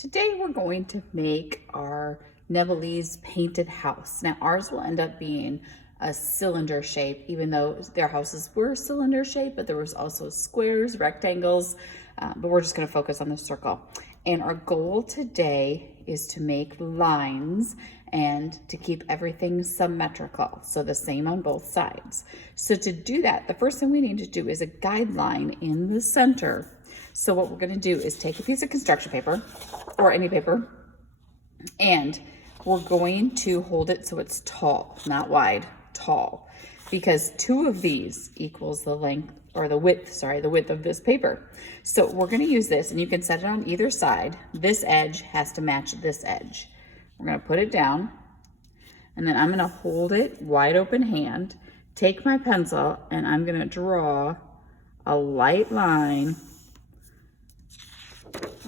Today we're going to make our Ndebele's painted house. Now ours will end up being a cylinder shape, even though their houses were cylinder shape, but there was also squares, rectangles, but we're just gonna focus on the circle. And our goal today is to make lines and to keep everything symmetrical, so the same on both sides. So to do that, the first thing we need to do is a guideline in the center. So what we're gonna do is take a piece of construction paper, or any paper, and we're going to hold it so it's tall, not wide, tall, because 2 of these equals the length, or the width of this paper. So we're gonna use this, and you can set it on either side. This edge has to match this edge. We're gonna put it down, and then I'm gonna hold it wide open hand, take my pencil, and I'm gonna draw a light line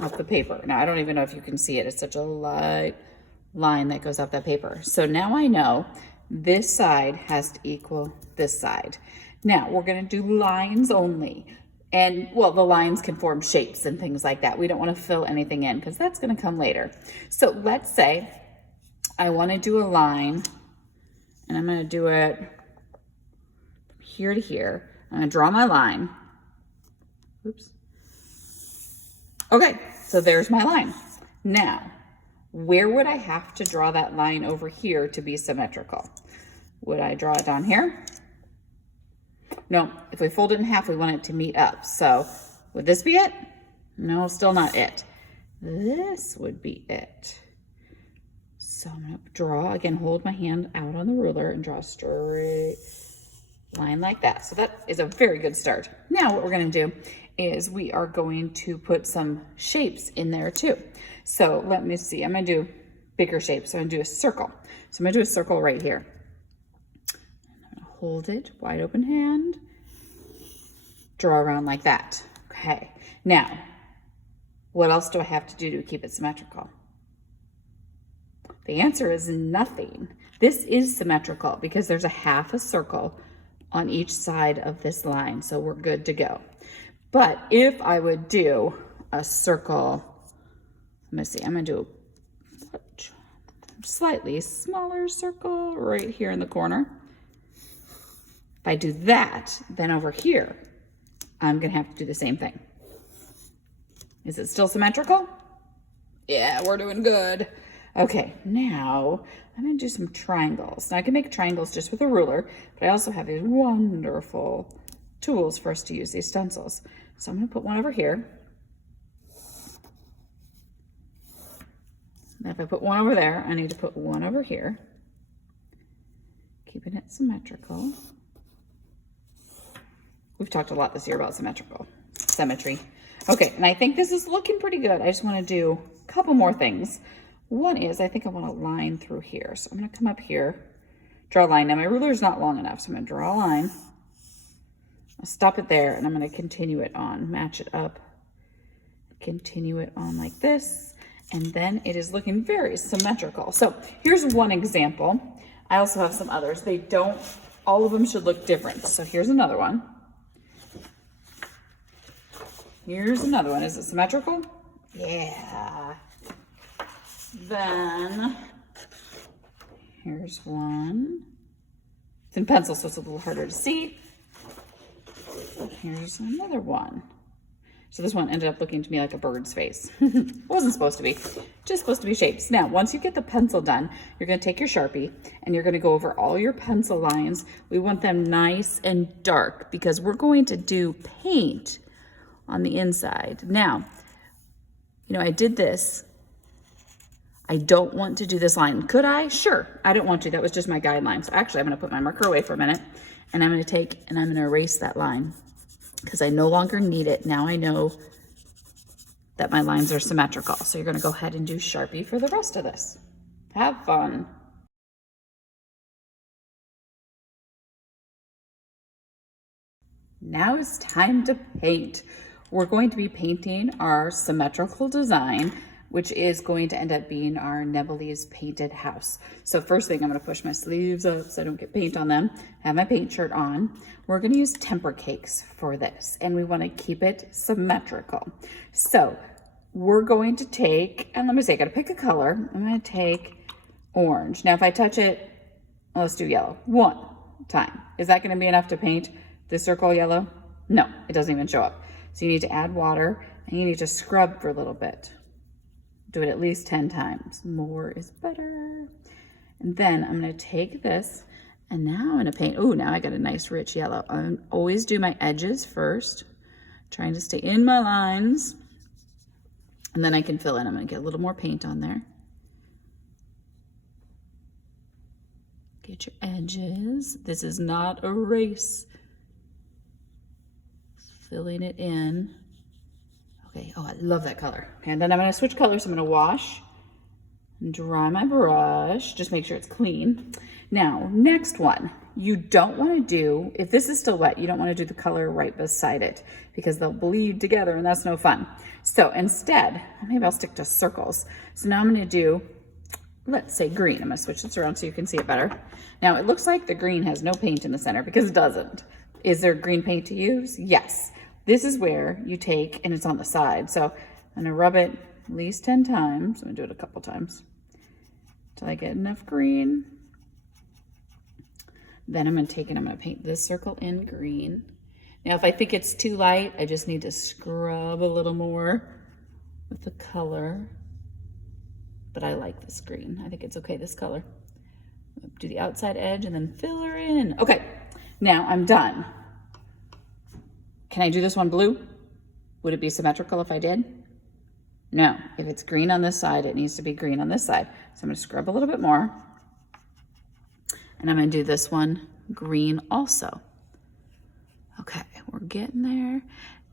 off the paper. Now, I don't even know if you can see it. It's such a light line that goes off that paper. So now I know this side has to equal this side. Now, we're gonna do lines only. And, well, the lines can form shapes and things like that. We don't wanna fill anything in because that's gonna come later. So let's say I wanna do a line, and I'm gonna do it from here to here. I'm gonna draw my line. Oops. Okay, so there's my line. Now, where would I have to draw that line over here to be symmetrical? Would I draw it down here? No, if we fold it in half, we want it to meet up. So would this be it? No, still not it. This would be it. So I'm gonna draw, again, hold my hand out on the ruler and draw a straight line like that. So that is a very good start. Now what we're gonna do is we are going to put some shapes in there too. So let me see, I'm gonna do bigger shapes. So I'm gonna do a circle. So I'm gonna do a circle right here. I'm gonna hold it, wide open hand, draw around like that. Okay, now, what else do I have to do to keep it symmetrical? The answer is nothing. This is symmetrical because there's a half a circle on each side of this line, so we're good to go. But if I would do a circle, let me see, I'm gonna do a slightly smaller circle right here in the corner. If I do that, then over here, I'm gonna have to do the same thing. Is it still symmetrical? Yeah, we're doing good. Okay, now I'm gonna do some triangles. Now I can make triangles just with a ruler, but I also have these wonderful tools for us to use, these stencils. So I'm gonna put one over here. Now if I put one over there, I need to put one over here, keeping it symmetrical. We've talked a lot this year about symmetry. Okay, and I think this is looking pretty good. I just wanna do a couple more things. One is, I think I want a line through here. So I'm gonna come up here, draw a line. Now my ruler is not long enough, so I'm gonna draw a line. I'll stop it there, and I'm gonna continue it on, match it up, continue it on like this, and then it is looking very symmetrical. So here's one example. I also have some others. All of them should look different. So here's another one. Here's another one. Is it symmetrical? Yeah. Then here's one. It's in pencil, so it's a little harder to see. Here's another one. So this one ended up looking to me like a bird's face. Wasn't supposed to be, just supposed to be shapes. Now, once you get the pencil done, you're gonna take your Sharpie and you're gonna go over all your pencil lines. We want them nice and dark because we're going to do paint on the inside. Now, you know, I did this. I don't want to do this line. Could I? Sure. I don't want to. That was just my guideline. So actually, I'm going to put my marker away for a minute, and I'm going to take and I'm going to erase that line because I no longer need it. Now I know that my lines are symmetrical. So you're going to go ahead and do Sharpie for the rest of this. Have fun. Now it's time to paint. We're going to be painting our symmetrical design, which is going to end up being our Ndebele's painted house. So first thing, I'm gonna push my sleeves up so I don't get paint on them. Have my paint shirt on. We're gonna use temper cakes for this, and we wanna keep it symmetrical. So we're going to take, and let me say, I gotta pick a color. I'm gonna take orange. Now, if I touch it, let's do yellow. One time. Is that gonna be enough to paint this circle yellow? No, it doesn't even show up. So you need to add water and you need to scrub for a little bit. Do it at least 10 times. More is better. And then I'm gonna take this and now I'm gonna paint. Oh, now I got a nice rich yellow. I always do my edges first, trying to stay in my lines. And then I can fill in. I'm gonna get a little more paint on there. Get your edges. This is not a race. Filling it in. Okay, oh, I love that color. Okay, and then I'm gonna switch colors. I'm gonna wash and dry my brush. Just make sure it's clean. Now, next one, you don't wanna do, if this is still wet, you don't wanna do the color right beside it because they'll bleed together and that's no fun. So instead, maybe I'll stick to circles. So now I'm gonna do, let's say green. I'm gonna switch this around so you can see it better. Now it looks like the green has no paint in the center because it doesn't. Is there green paint to use? Yes. This is where you take, and it's on the side. So I'm gonna rub it at least 10 times. I'm gonna do it a couple times until I get enough green. Then I'm gonna take it, I'm gonna paint this circle in green. Now, if I think it's too light, I just need to scrub a little more with the color. But I like this green. I think it's okay, this color. Do the outside edge and then fill her in. Okay, now I'm done. Can I do this one blue? Would it be symmetrical if I did? No, if it's green on this side, it needs to be green on this side. So I'm gonna scrub a little bit more. And I'm gonna do this one green also. Okay, we're getting there.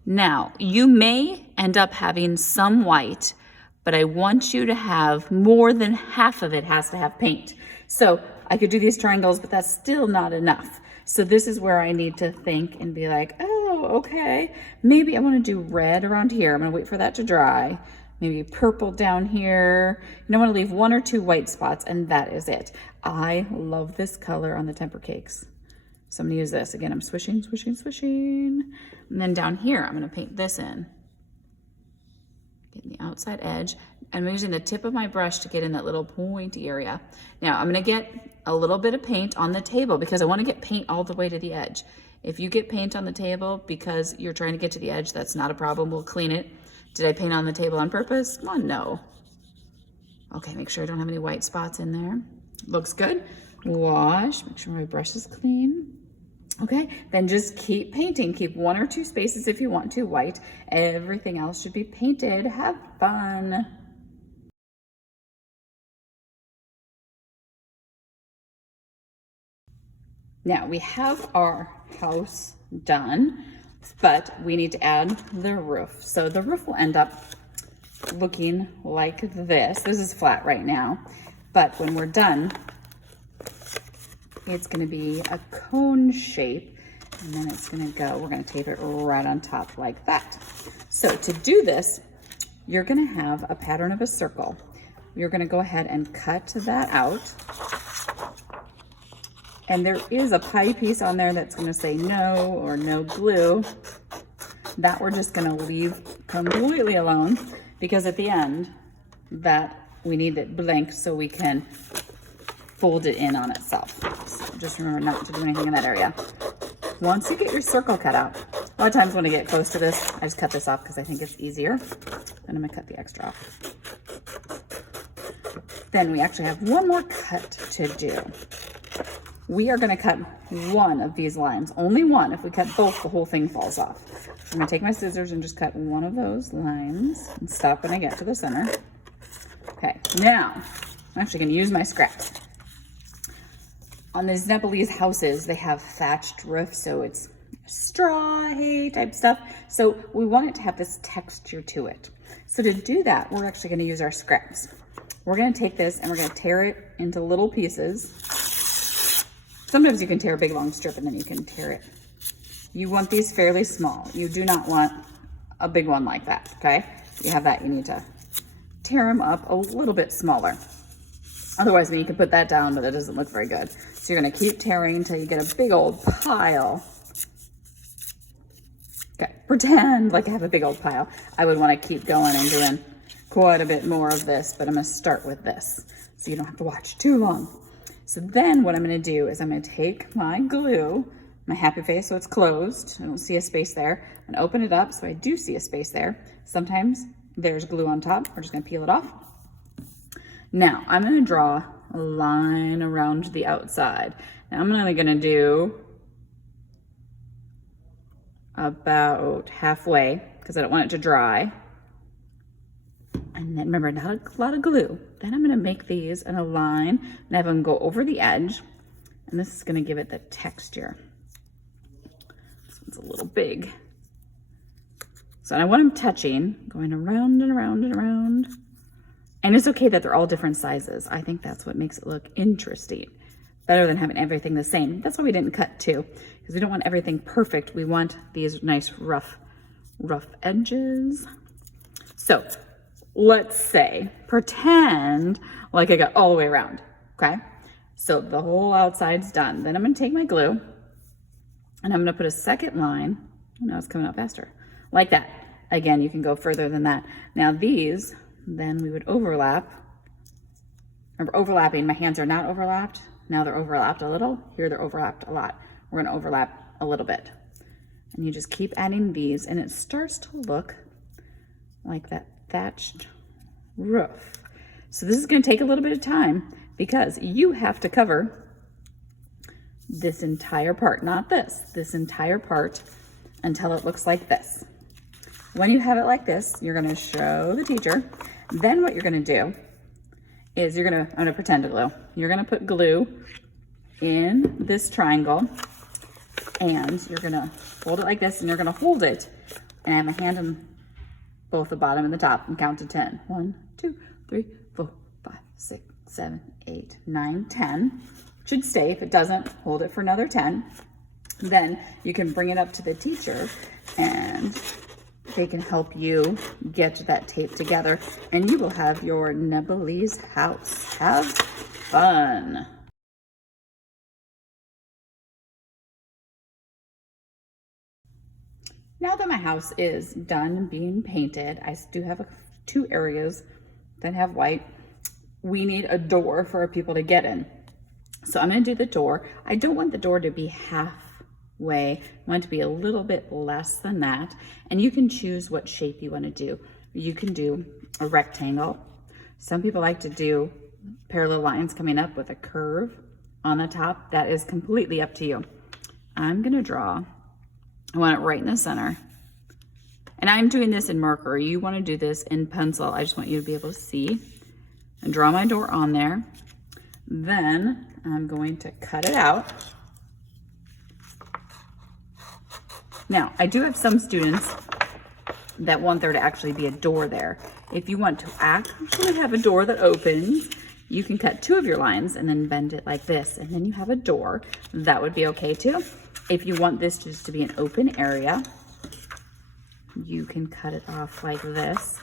Now, you may end up having some white, but I want you to have more than half of it has to have paint. So I could do these triangles, but that's still not enough. So this is where I need to think and be like, oh, okay, maybe I want to do red around here. I'm going to wait for that to dry. Maybe purple down here. And I want to leave 1 or 2 white spots, and that is it. I love this color on the temper cakes. So I'm going to use this. Again, I'm swishing, swishing, swishing. And then down here, I'm going to paint this in. Getting the outside edge. I'm using the tip of my brush to get in that little pointy area. Now I'm gonna get a little bit of paint on the table because I wanna get paint all the way to the edge. If you get paint on the table because you're trying to get to the edge, that's not a problem, we'll clean it. Did I paint on the table on purpose? Well, no. Okay, make sure I don't have any white spots in there. Looks good. Wash, make sure my brush is clean. Okay, then just keep painting. Keep 1 or 2 spaces if you want to white. Everything else should be painted. Have fun. Now we have our house done, but we need to add the roof. So the roof will end up looking like this. This is flat right now, but when we're done, it's going to be a cone shape, and then it's going to go, we're going to tape it right on top like that. So to do this, you're going to have a pattern of a circle. You're going to go ahead and cut that out. And there is a pie piece on there that's going to say no or no glue. That we're just going to leave completely alone because at the end, that we need it blank so we can fold it in on itself. So just remember not to do anything in that area. Once you get your circle cut out, a lot of times when I get close to this, I just cut this off because I think it's easier. Then I'm gonna cut the extra off. Then we actually have one more cut to do. We are gonna cut one of these lines, only one. If we cut both, the whole thing falls off. So I'm gonna take my scissors and just cut one of those lines and stop when I get to the center. Okay, now I'm actually gonna use my scraps. On these Nepalese houses, they have thatched roofs, so it's straw hay type stuff. So we want it to have this texture to it. So to do that, we're actually gonna use our scraps. We're gonna take this and we're gonna tear it into little pieces. Sometimes you can tear a big long strip and then you can tear it. You want these fairly small. You do not want a big one like that, okay? If you have that, you need to tear them up a little bit smaller. Otherwise, I mean, you can put that down, but it doesn't look very good. So you're gonna keep tearing until you get a big old pile. Okay, pretend like I have a big old pile. I would want to keep going and doing quite a bit more of this, but I'm going to start with this so you don't have to watch too long. So then what I'm going to do is I'm going to take my glue, my happy face so it's closed. I don't see a space there. And open it up so I do see a space there. Sometimes there's glue on top. We're just going to peel it off. Now I'm going to draw a line around the outside. Now I'm only going to do about halfway because I don't want it to dry. And then remember, not a lot of glue. Then I'm going to make these in a line and have them go over the edge. And this is going to give it the texture. This one's a little big. So I want them touching, going around and around and around. And it's okay that they're all different sizes. I think that's what makes it look interesting. Better than having everything the same. That's why we didn't cut too, because we don't want everything perfect. We want these nice rough edges. So let's say, pretend like I got all the way around, okay? So the whole outside's done. Then I'm gonna take my glue and I'm gonna put a second line. Oh, now it's coming out faster, like that. Again, you can go further than that. Now these, then we would overlap. Remember, overlapping, my hands are not overlapped. Now they're overlapped a little. Here they're overlapped a lot. We're gonna overlap a little bit. And you just keep adding these and it starts to look like that thatched roof. So this is gonna take a little bit of time because you have to cover this entire part, not this entire part until it looks like this. When you have it like this, you're gonna show the teacher. Then what you're gonna do is I'm gonna pretend to glue. You're gonna put glue in this triangle and you're gonna hold it like this and you're gonna hold it and I have my hand on both the bottom and the top and count to 10. 1, 2, 3, 4, 5, 6, 7, 8, 9, 10. Should stay. If it doesn't, hold it for another 10. Then you can bring it up to the teacher and they can help you get that tape together and you will have your Ndebele's house. Have fun. Now that my house is done being painted, I do have 2 areas that have white. We need a door for people to get in. So I'm gonna do the door. I don't want the door to be halfway. I want it to be a little bit less than that. And you can choose what shape you wanna do. You can do a rectangle. Some people like to do parallel lines coming up with a curve on the top. That is completely up to you. I'm gonna draw, I want it right in the center. And I'm doing this in marker. You wanna do this in pencil. I just want you to be able to see and draw my door on there. Then I'm going to cut it out. Now, I do have some students that want there to actually be a door there. If you want to actually have a door that opens, you can cut 2 of your lines and then bend it like this, and then you have a door. That would be okay too. If you want this just to be an open area, you can cut it off like this,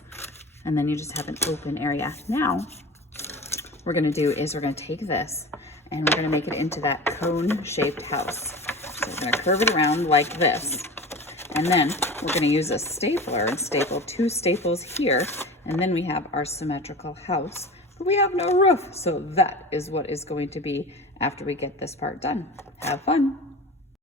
and then you just have an open area. Now, what we're gonna do is we're gonna take this and we're gonna make it into that cone-shaped house. So we're gonna curve it around like this. And then we're gonna use a stapler and staple 2 staples here, and then we have our symmetrical house, but we have no roof. So that is what is going to be after we get this part done. Have fun.